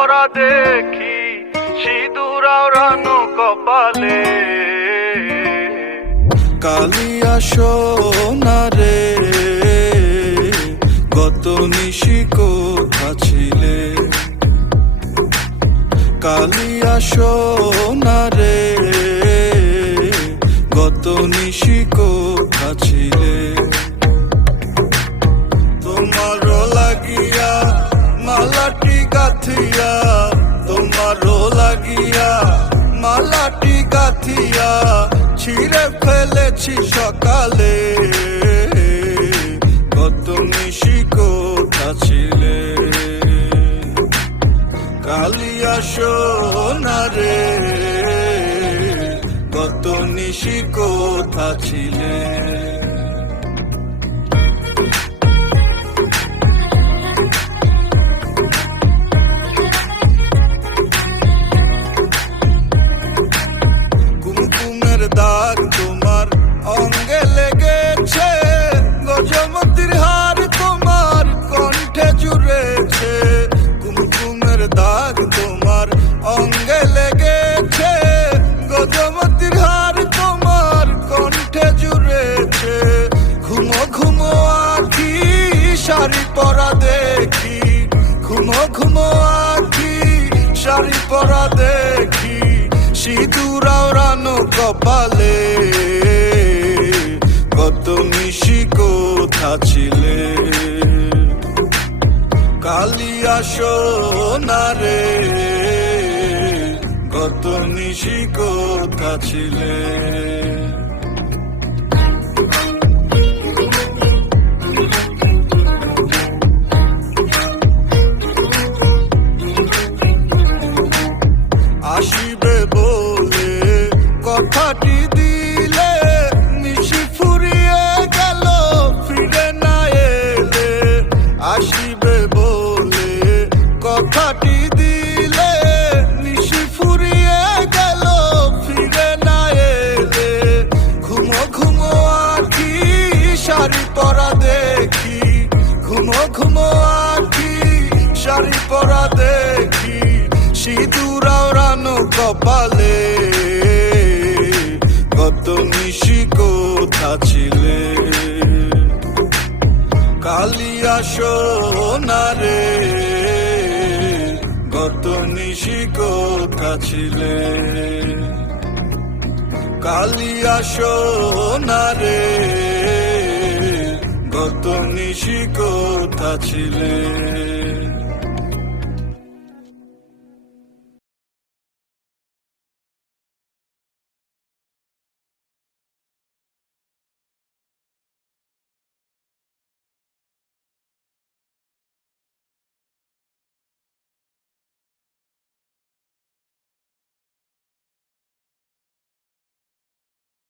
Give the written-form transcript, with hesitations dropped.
পরা দেখি সিঁদুর আওড়ানো কপালে। কালিয়া সোনা রে গত নিশি কোথা ছিলে, কালিয়া সোনা রে গত নিশি কোথা ছিলে। তোমারও লাগিয়া মালাটি গাথিয়া, তোমারও লাগিয়া মালাটি গাথিয়া ছিঁড়ে ফেলেছি সকালে। কত নিশি কোথা ছিলে, কালিয়া সোনা রে কত নিশি কোথা ছিলে। কুমকুমের দাগ তোমার অঙ্গে লেগেছে, গজমতির হার তোমার কণ্ঠে জুড়েছে। কুমকুমের দাগ তোমার অঙ্গে লেগেছে, গজমতির হার তোমার কণ্ঠে জুড়েছে। ঘুমো ঘুমো আখি শাড়ি পরা দেখি, ঘুমো ঘুমো আখি শাড়ি পরা দেখি সিঁদুর আওড়ানো কপালে। কত নিশি কোথা ছিলে, কালিয়া সোনা রে কত নিশি কোথা ছিলে। আসিবে বলে কথাটি দিলে, নিশি ফুরিয়ে গেল ফিরে না এলে। আসিবে বলে কথাটি দিলে, নিশি ফুরিয়ে গেল ফিরে না এলে। ঘুমো ঘুমো আখি শাড়ি পরা দেখি, ঘুমো ঘুমো আখি শাড়ি পরা দেখি সিঁদুর আওড়ানো কপালে। কত নিশি কোথা ছিলে, কালিয়া সোনা রে কত নিশি কোথা ছিলে। কালিয়া সোনা রে কত নিশি কোথা ছিলে।